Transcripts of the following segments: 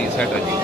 یہ سیٹ رکھیے.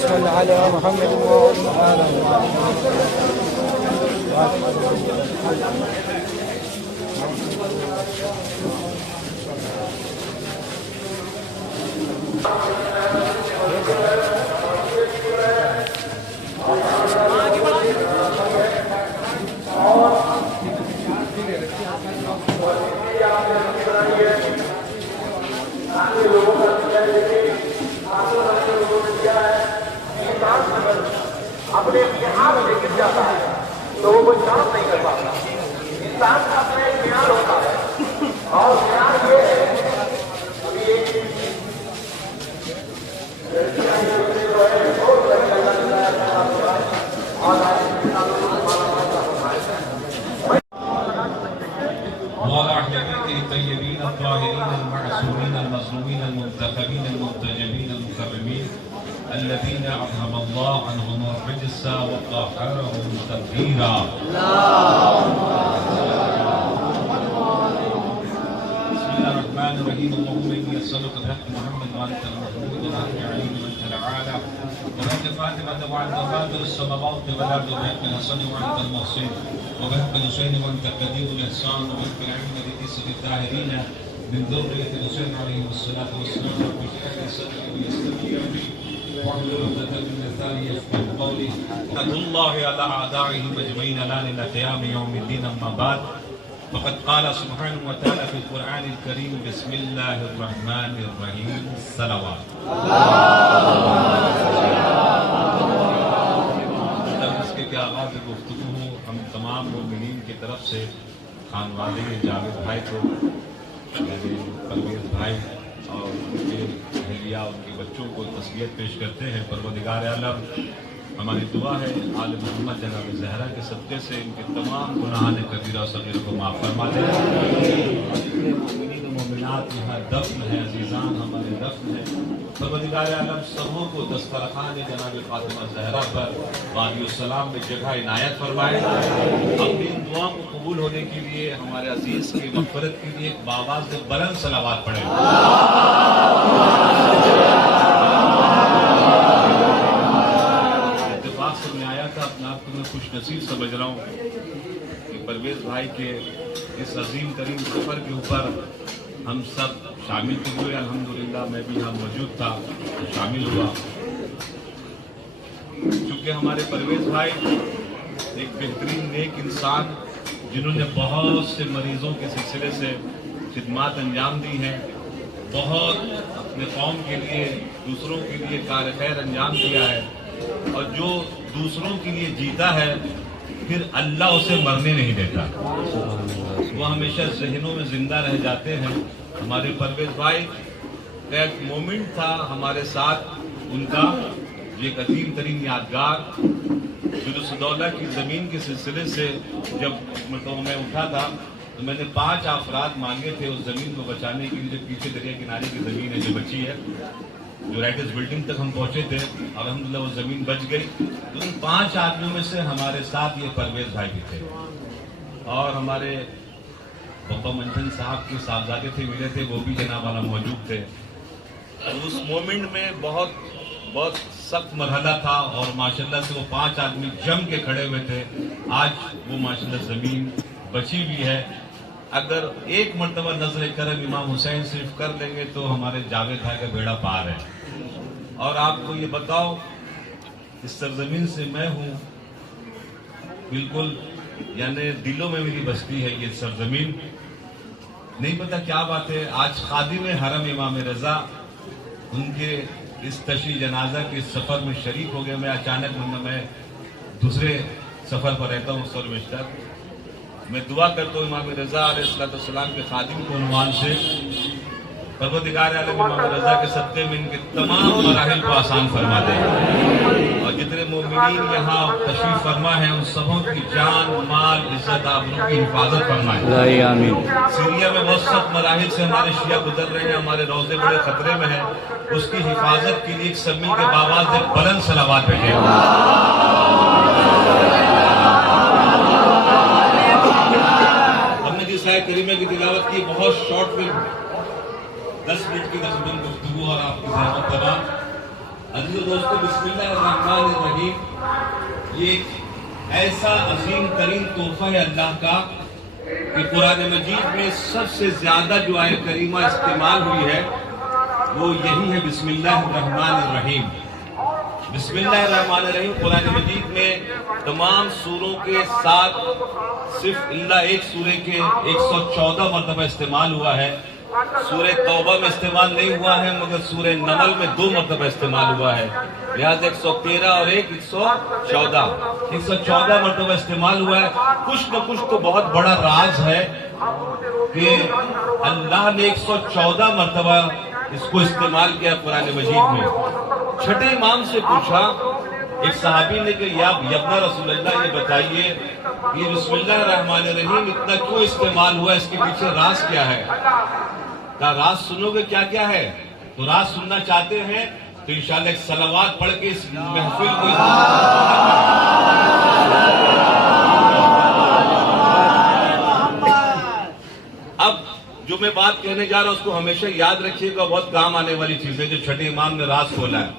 صل على محمد وعلى اپنے امتحان سے گر جاتا ہے تو وہ کوئی کام نہیں کر پاتا. انسان کا اپنا ایک معیار ہوتا ہے اور معیار یہ ہے الطيبين الطاهرين المعصومين المظلومين المنتخبين المنتجبين المكرمين الذين أذهب الله عنهم الرجس وطهرهم تطهيرا. بسم الله الرحمن الرحيم. اللهم إني أسألك بحق محمد وأنت المحمود وأنت عليم وأنت الأعلى وبحق فاطمة وأنت فاطر السماوات والأرض وبحق الحسن وأنت المحسن وبحق الحسين وأنت قدير الإحسان وبحق العلم لتسع الطاهرين من ذرية الحسين عليه الصلاة والسلام رب اشرح لي صدري ويسر لي أمري واحلل عقدة من لساني يفقهوا قولي. حق الله على أعدائهم أجمعين إلى قيام يوم الدين. أما بعد فقد قال سبحانه وتعالى في القرآن الكريم بسم الله الرحمن الرحيم الصلوات. اس کے آغاز گفتگو ہو ہم تمام مومنین کی طرف سے خانوادے جاوید بھائی کو میرے پرویز بھائی اور ان کے اہلیہ ان کے بچوں کو تسلیت پیش کرتے ہیں. پروردگار عالم ہماری دعا ہے آل محمد جناب زہرا کے صدقے سے ان کے تمام گناہان کبیرہ و صغیرہ کو معاف فرما دے. مومنین و مومنات یہاں دفن ہے عزیزان ہمارے दफन है। परवरदिगार आलम सबों को दस्तरखान जनाब फातिमा ज़हरा पर वालियुस्सलाम में जगह इनायत फरमाए। अपनी इन दुआ को कबूल होने के लिए हमारे अजीज की मग़फ़िरत के लिए एक बाबाज़ से बुलंद सलावात पढ़े। इत्तेफाक से मैं आया था, अपने आप को मैं खुश नसीब समझ रहा हूँ कि परवेज़ भाई के इस अजीम तरीन सफ़र के ऊपर हम सब शामिल तो हुए। अल्हम्दुलिल्लाह मैं भी यहाँ मौजूद था, शामिल हुआ। क्योंकि हमारे परवेज़ भाई एक बेहतरीन नेक इंसान, जिन्होंने बहुत से मरीजों के सिलसिले से खिदमात अंजाम दी हैं, बहुत अपने कौम के लिए, दूसरों के लिए कार खैर अंजाम दिया है, और जो दूसरों के लिए जीता है फिर अल्लाह उसे मरने नहीं देता, वो हमेशा ज़हनों में जिंदा रह जाते हैं। हमारे परवेज़ भाई का एक मोमेंट था हमारे साथ उनका, ये एक अजीम तरीन यादगार। जुलूस-ए-दौला की ज़मीन के सिलसिले से जब मतलब मैं उठा था तो मैंने 5 अफराद मांगे थे उस ज़मीन को बचाने के लिए। जो पीछे दरिया किनारे की ज़मीन है जो बची है, जो राइटर्स बिल्डिंग तक हम पहुंचे थे, अल्हम्दुलिल्लाह वो ज़मीन बच गई। तो उन 5 आदमियों में से हमारे साथ ये परवेज़ भाई भी थे, और हमारे बाबा मंथन साहब के साहबजादे थे, मिले थे, वो भी जनाब वाला मौजूद थे। और उस मोमेंट में बहुत सख्त मरहला था, और माशाल्लाह से वो 5 आदमी जम के खड़े हुए थे। आज वो माशाल्लाह ज़मीन बची भी है। अगर एक मरतबा नजर करम इमाम हुसैन सिर्फ कर लेंगे तो हमारे जावेद भाई का बेड़ा पार है। और आपको ये बताओ, इस सरजमीन से मैं हूँ, बिल्कुल यानी दिलों में मेरी बस्ती है ये सरजमीन। नहीं पता क्या बात है, आज खादिम हरम इमाम रजा उनके इस तशरी जनाजा के सफ़र में शरीक हो गया। मैं अचानक मैं दूसरे सफ़र पर रहता हूँ सर्वेस्टर। मैं दुआ करता हूँ इमाम रजा अलैहिस्सलाम के खादिम को उन्वान से, परवरदिगार आलम इमाम रजा के सदक़े में इनके तमाम मराहिल को आसान फरमा दे, और जितने मोमिनीन यहाँ तशरीफ फरमा है उन सबों की जान माल इज्जत आबरू की हिफाजत फरमाए। सीरिया में बहुत सख्त मराहिल से हमारे शिया गुजर रहे हैं, हमारे रोजे बड़े खतरे में हैं, उसकी हिफाजत के लिए एक समी के बाबा से बुलंद सलावात भेजे। हमने जिस आयत करीमा की तिलावत की, बहुत शॉर्ट फिल्म 10 मिनट की तकरीबन गुफ्तगू और आपकी ज़हमत तमाम। अज़ीज़ दोस्तों, बिस्मिल्लाहिर्रहमानिर्रहीम, ये ऐसा अजीम तरीन तोहफा है अल्लाह का कि कुरान मजीद में सबसे ज्यादा जो आयत करीमा इस्तेमाल हुई है वो यही है, बिस्मिल्लाहिर्रहमानिर्रहीम। बिस्मिल्लाहिर्रहमानिर्रहीम कुरान मजीद में तमाम सूरों के साथ सिर्फ इल्ला एक सूरे के 114 मरतबा इस्तेमाल हुआ है। सूरह तौबा में इस्तेमाल नहीं हुआ है, मगर सूरह नमल में 2 मरतबा इस्तेमाल हुआ है। लिहाजा 113 और 114 मरतबा इस्तेमाल हुआ है। कुछ न कुछ तो बहुत बड़ा राज है कि अल्लाह ने 114 मरतबा इसको इस्तेमाल किया कुरान मजीद में। छठे इमाम से पूछा एक सहाबी ने कि या यब्ना रसूलल्लाह, ये बताइए कि बिस्मिल्लाहिर्रहमानिर्रहीम इतना क्यों इस्तेमाल हुआ, इसके पीछे राज क्या है? का राज सुनोगे क्या क्या है? तो राज सुनना चाहते हैं तो इंशाअल्लाह एक सलावात पढ़ के इस महफिल को अब जो मैं बात कहने जा रहा हूं उसको हमेशा याद रखिएगा, बहुत काम आने वाली चीज है जो छठे इमाम ने राज खोला है।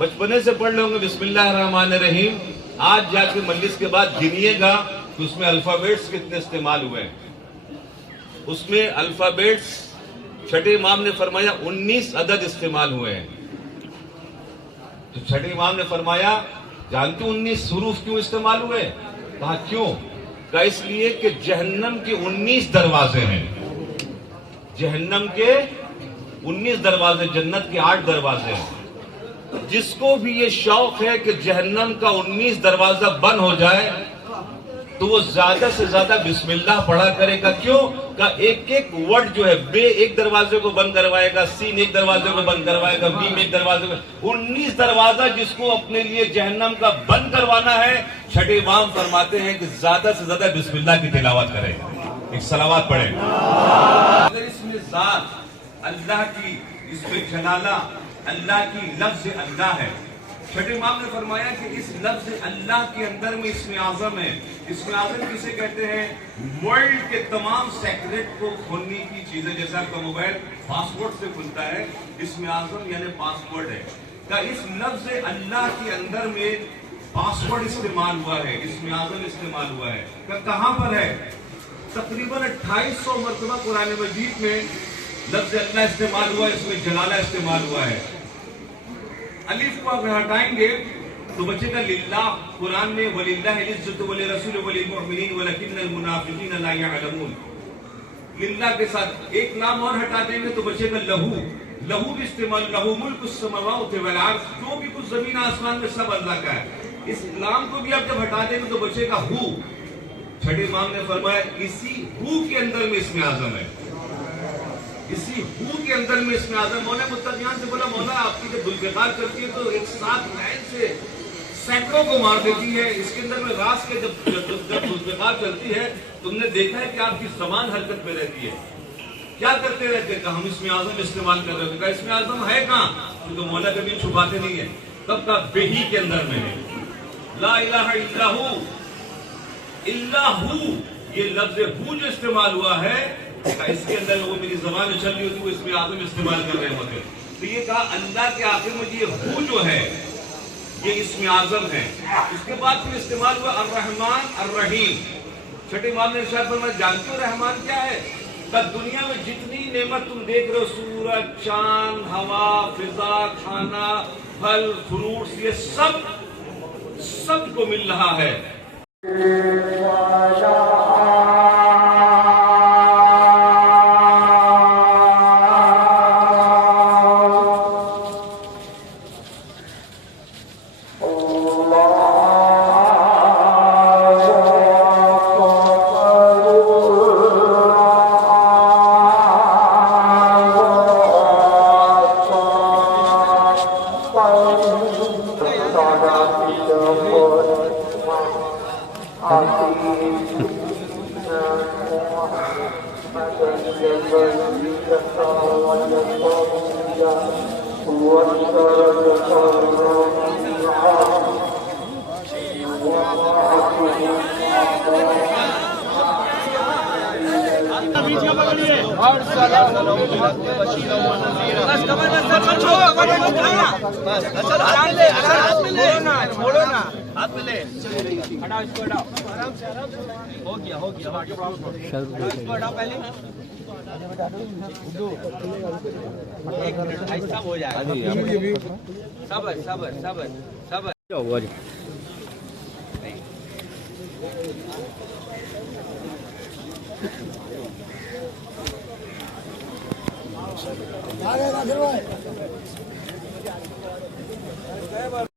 बचपने से पढ़ लेंगे बिस्मिल्लाहिर्रहमानिर्रहीम। आज जाके मजलिस के बाद गिनिएगा कि उसमें अल्फाबेट्स कितने इस्तेमाल हुए हैं। उसमें अल्फाबेट्स छठे इमाम ने फरमाया 19 अदद इस्तेमाल हुए हैं। तो छठे इमाम ने फरमाया, जानते 19 हुरूफ क्यों इस्तेमाल हुए? कहा क्यों? कहा इसलिए कि जहन्नम के 19 दरवाजे हैं। जहन्नम के 19 दरवाजे, जन्नत के 8 दरवाजे हैं। जिसको भी ये शौक है कि जहन्नम का 19 दरवाजा बंद हो जाए, تو وہ زیادہ سے زیادہ بسم اللہ پڑھا کرے گا. کیوں کہ ایک ایک ورڈ جو ہے، بے ایک دروازے کو بند کروائے گا، سین ایک دروازے کو بند کروائے گا، میم ایک دروازے کو، 19 دروازہ جس کو اپنے لیے جہنم کا بند کروانا ہے. چھٹے امام فرماتے ہیں کہ زیادہ سے زیادہ بسم اللہ کی تلاوت کرے. ایک صلوات پڑھے. اگر اس میں ذات اللہ کی، اس میں جلالہ اللہ کی، لفظ اللہ ہے. چھٹے امام نے فرمایا کہ اس لفظ اللہ کے اندر میں اسم اعظم ہے. اسم اعظم کسے کہتے ہیں؟ ورلڈ کے تمام سیکرٹ کو کھولنے کی چیزیں. جیسے آپ کا موبائل پاسورڈ سے کھلتا ہے، اسم اعظم یعنی پاسورڈ ہے. کہ اس لفظ اللہ کے اندر میں پاسورڈ استعمال ہوا ہے، اسم اعظم استعمال ہوا ہے. کہ کہاں پر ہے؟ تقریباً 2800 مرتبہ قرآن مجید میں لفظ اللہ استعمال ہوا ہے، اس میں جلالہ استعمال ہوا ہے. الف کو اگر ہٹائیں گے تو بچے گا للہ. قرآن میں وَلِلَّهِ الْعِزَّةُ وَلِرَسُولِهِ وَلِلْمُؤْمِنِينَ وَلَكِنَّ الْمُنَافِقِينَ لَا يَعْلَمُونَ. للہ کے ساتھ ایک نام اور ہٹا دیں گے تو بچے گا لہو. لہو بھی استعمال، لہو ملک السماوات والارض، جو بھی کچھ زمین آسمان میں سب اللہ کا ہے. اس لام کو بھی آپ جب ہٹا دیں گے تو بچے گا ہو. چھٹے امام نے فرمایا اسی ہو کے اندر میں اسم اعظم ہے. اسی ہو کے اندر میں اسم اعظم. مولا متقیان سے بولا مولا آپ کی جب ذوالفقار کرتی ہے تو ایک ساتھ لائن سے سینکڑوں کو مار دیتی ہے. اس کے اندر میں راز کے جب ذوالفقار چلتی ہے تم نے دیکھا ہے کہ آپ کی زبان حرکت میں رہتی ہے. کیا کرتے رہتے ہیں کہ ہم اسم اعظم استعمال کر رہے ہیں. اسم اعظم ہے کہاں؟ کیونکہ مولا کبھی چھپاتے نہیں ہے. تب کا بہی کے اندر میں ہے. لا الہ الا ہو، الا ہو، یہ لفظ ہو جو استعمال ہوا ہے اس کے اندر وہ میری زبان چل رہی ہوتی وہ اسم اعظم استعمال کر رہے ہوتے. تو یہ کہا اللہ کے آخر میں یہ ہو جو ہے یہ اسم اعظم ہے. اس کے بعد پھر استعمال ہوا الرحمن الرحیم. چھٹے امام نے ارشاد فرمایا جانتے ہو رحمان کیا ہے؟ کہ دنیا میں جتنی نعمت تم دیکھ رہے ہو، سورج، چاند، ہوا، فضا، کھانا، پھل، فروٹس، یہ سب کو مل رہا ہے.